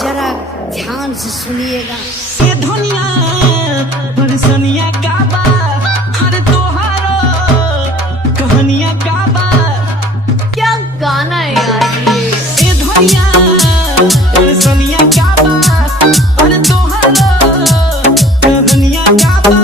जरा ध्यान से सुनिएगा। ये दुनिया परसनिया का बा, हर तोहारो कहानियां का बा। क्या गाना है यार ये दुनिया परसनिया का बा, हर तोहारो कहानियां का बा।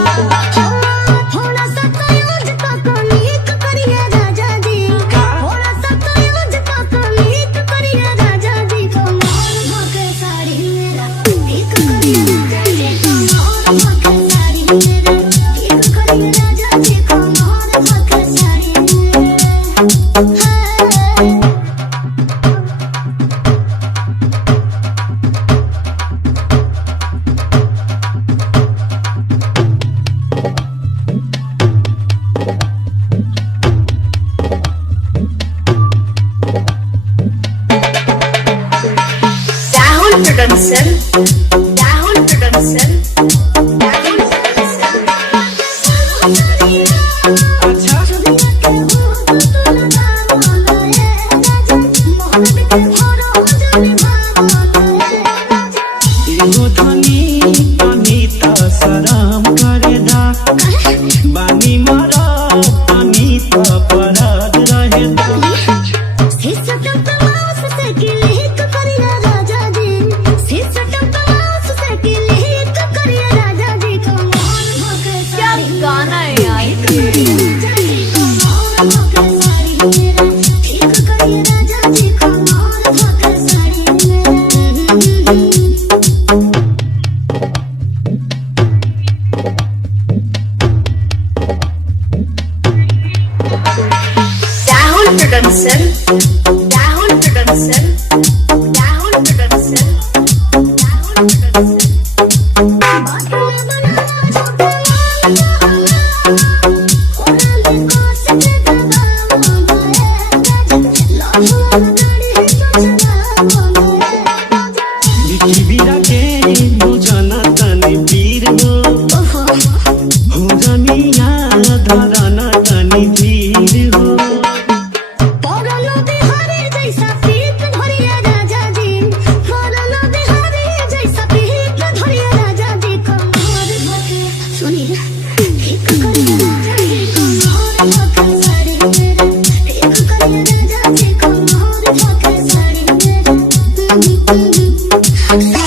थोड़ा सा कयूज का कमीक करिए राजा जी, थोड़ा सा कयूज का कमीक करिए राजा जी। कमर धोके साड़ी मेरा ठीक करिए राजा जी, कमर धोके साड़ी मेरा ठीक करिए राजा जी, कमर धोके साड़ी मेरा। Rahul Production, Rahul Production, Rahul Production। अच्छा एगो धनी अनीता सराम करे दा, बानी मारा अनीता पराग रहे दा। क्या गाना है यार Rahul Production, Rahul Production, Rahul Production, Rahul Production। Vicky बीरा के बुझाना तनी पीर हो जानिया धराना तनी धीर हो। Thank you.